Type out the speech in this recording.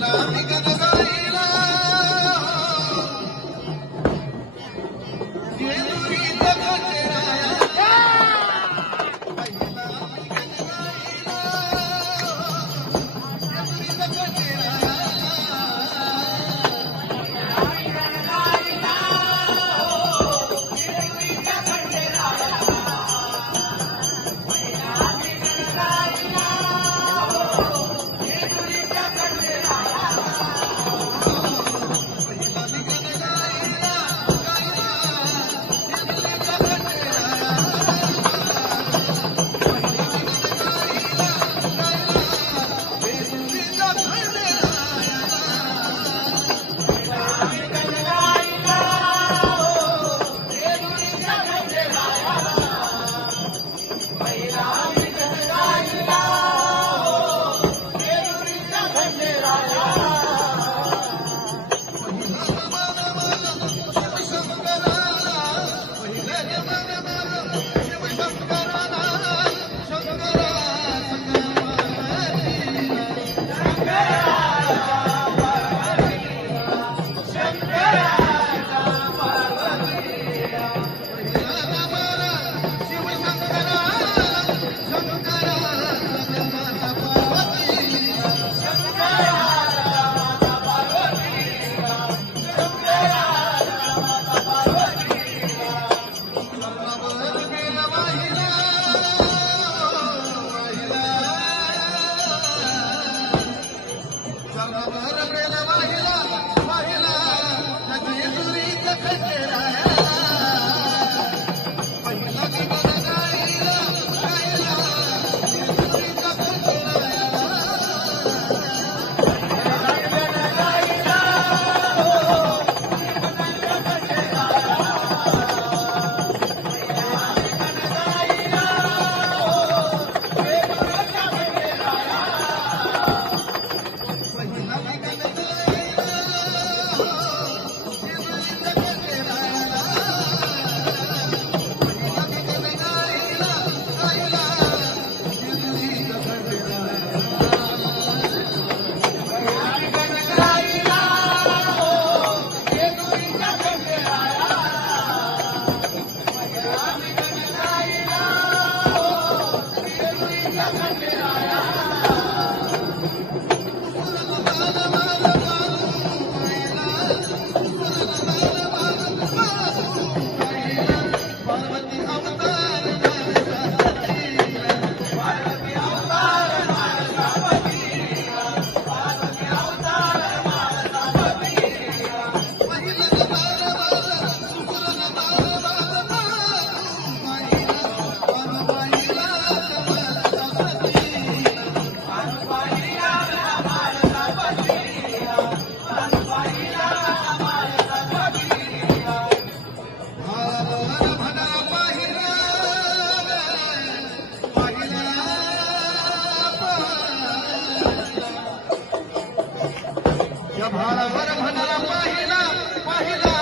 Ramikana Thank you. भर महिला महिला नदी दुरी तक है पाहिला पाहिला